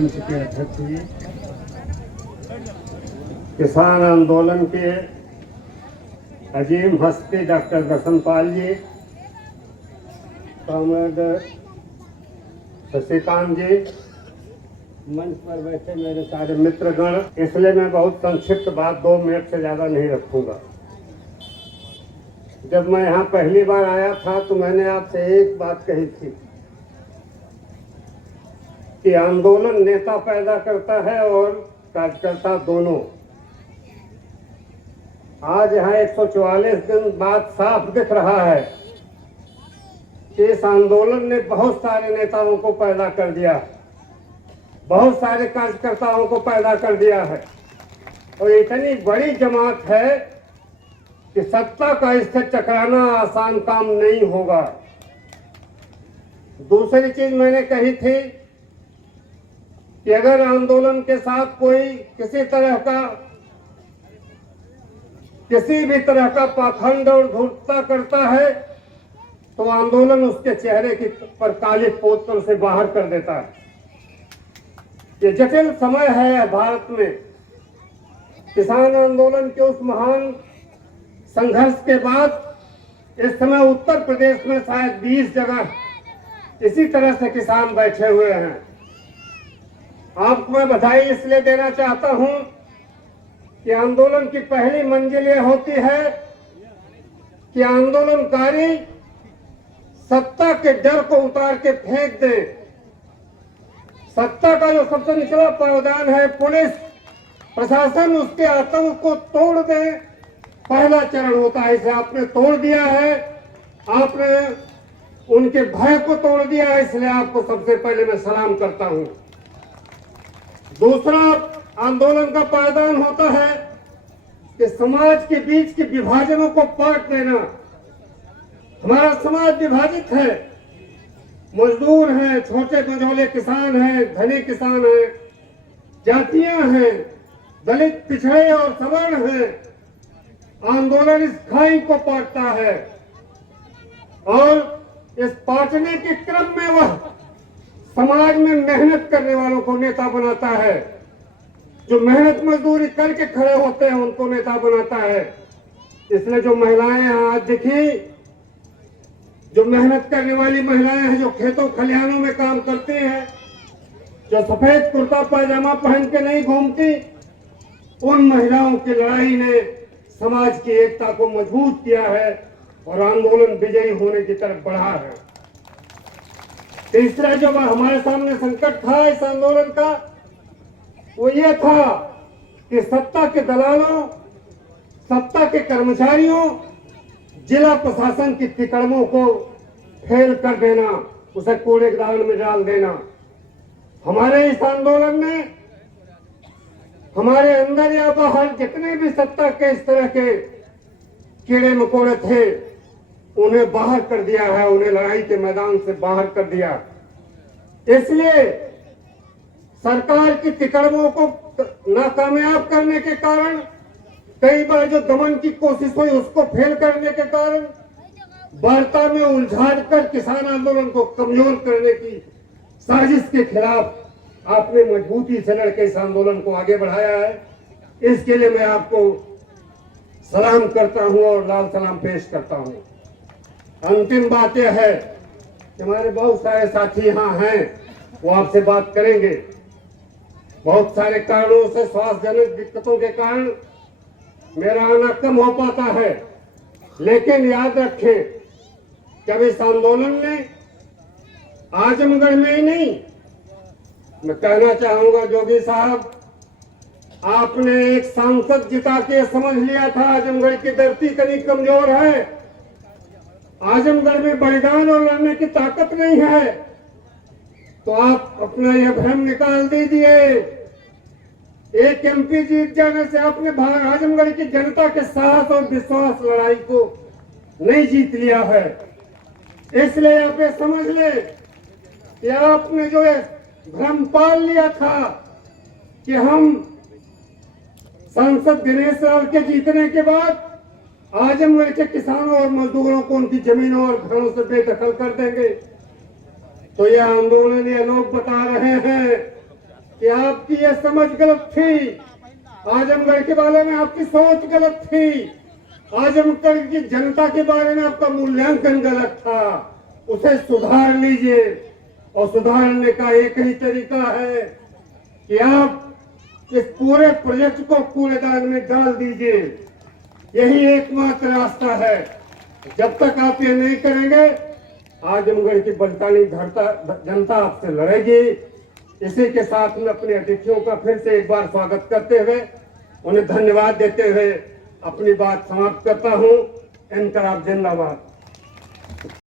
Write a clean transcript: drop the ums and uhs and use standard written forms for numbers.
मंच के अध्यक्ष जी, किसान आंदोलन के अजीम हस्ती डॉक्टर दर्शनपाल जी, कॉमरेड शशिकांत जी, मंच पर बैठे मेरे सारे मित्रगण, इसलिए मैं बहुत संक्षिप्त बात 2 मिनट से ज्यादा नहीं रखूंगा। जब मैं यहाँ पहली बार आया था तो मैंने आपसे एक बात कही थी कि आंदोलन नेता पैदा करता है और कार्यकर्ता दोनों। आज यहाँ 144 दिन बाद साफ दिख रहा है कि इस आंदोलन ने बहुत सारे नेताओं को पैदा कर दिया, बहुत सारे कार्यकर्ताओं को पैदा कर दिया है और इतनी बड़ी जमात है कि सत्ता का इससे टकराना आसान काम नहीं होगा। दूसरी चीज मैंने कही थी कि अगर आंदोलन के साथ कोई किसी भी तरह का पाखंड और धूर्तता करता है तो आंदोलन उसके चेहरे की पर काली पोत कर उसे बाहर कर देता है। ये जटिल समय है भारत में। किसान आंदोलन के उस महान संघर्ष के बाद इस समय उत्तर प्रदेश में शायद 20 जगह इसी तरह से किसान बैठे हुए हैं। आपको मैं बधाई इसलिए देना चाहता हूं कि आंदोलन की पहली मंजिल ये होती है कि आंदोलनकारी सत्ता के डर को उतार के फेंक दे। सत्ता का जो सबसे निचला पायदान है पुलिस प्रशासन, उसके आतंक को तोड़ दे, पहला चरण होता है। इसे आपने तोड़ दिया है, आपने उनके भय को तोड़ दिया है, इसलिए आपको सबसे पहले मैं सलाम करता हूं। दूसरा आंदोलन का पायदान होता है कि समाज के बीच के विभाजनों को पाट देना। हमारा समाज विभाजित है, मजदूर हैं, छोटे मझोले किसान हैं, धनी किसान हैं, जातियां हैं, दलित, पिछड़े और सवर्ण हैं। आंदोलन इस खाई को पाटता है और इस पाटने के क्रम में वह समाज में मेहनत करने वालों को नेता बनाता है। जो मेहनत मजदूरी करके खड़े होते हैं उनको नेता बनाता है। इसलिए जो महिलाएं आज दिखी, जो मेहनत करने वाली महिलाएं हैं, जो खेतों खलिहानों में काम करती हैं, जो सफेद कुर्ता पायजामा पहन के नहीं घूमती, उन महिलाओं की लड़ाई ने समाज की एकता को मजबूत किया है और आंदोलन विजयी होने की तरफ बढ़ा है। तीसरा जो हमारे सामने संकट था इस आंदोलन का, वो ये था कि सत्ता के दलालों, सत्ता के कर्मचारियों, जिला प्रशासन की तिकड़मों को फेल कर देना, उसे कूड़ेदान में डाल देना। हमारे इस आंदोलन ने हमारे अंदर या बाहर जितने भी सत्ता के इस तरह के कीड़े मकोड़े थे उन्हें बाहर कर दिया है, उन्हें लड़ाई के मैदान से बाहर कर दिया। इसलिए सरकार की तिकड़मों को नाकामयाब करने के कारण, कई बार जो दमन की कोशिश हुई उसको फेल करने के कारण, वार्ता में उलझा कर किसान आंदोलन को कमजोर करने की साजिश के खिलाफ आपने मजबूती से लड़के इस आंदोलन को आगे बढ़ाया है। इसके लिए मैं आपको सलाम करता हूं और लाल सलाम पेश करता हूं। अंतिम बात यह है कि हमारे बहुत सारे साथी यहाँ हैं, वो आपसे बात करेंगे। बहुत सारे कारणों से, स्वास्थ्यजनित दिक्कतों के कारण मेरा आना कम हो पाता है, लेकिन याद रखें कि अब इस आंदोलन ने आजमगढ़ में ही नहीं, मैं कहना चाहूंगा जोगी साहब, आपने एक सांसद जिता के समझ लिया था आजमगढ़ की धरती कहीं कमजोर है, आजमगढ़ में बलिदान और लड़ने की ताकत नहीं है, तो आप अपना यह भ्रम निकाल दीजिए। एक एमपी जीत जाने से आपने आजमगढ़ की जनता के साहस और विश्वास लड़ाई को नहीं जीत लिया है। इसलिए आप ये समझ ले कि आपने जो भ्रम पाल लिया था कि हम सांसद दिनेश लाल के जीतने के बाद आजमगढ़ के किसानों और मजदूरों को उनकी जमीनों और घरों से बेदखल कर देंगे, तो यह आंदोलन ये लोग बता रहे हैं कि आपकी यह समझ गलत थी, आजमगढ़ के बारे में आपकी सोच गलत थी, आजमगढ़ की जनता के बारे में आपका मूल्यांकन गलत था, उसे सुधार लीजिए। और सुधारने का एक ही तरीका है कि आप इस पूरे प्रोजेक्ट को कूड़ेदान में डाल दीजिए। यही एकमात्र रास्ता है। जब तक आप ये नहीं करेंगे, आजमगढ़ की बलतानी जनता आपसे लड़ेगी। इसी के साथ में अपने अतिथियों का फिर से एक बार स्वागत करते हुए, उन्हें धन्यवाद देते हुए अपनी बात समाप्त करता हूं। इनकलाब जिंदाबाद।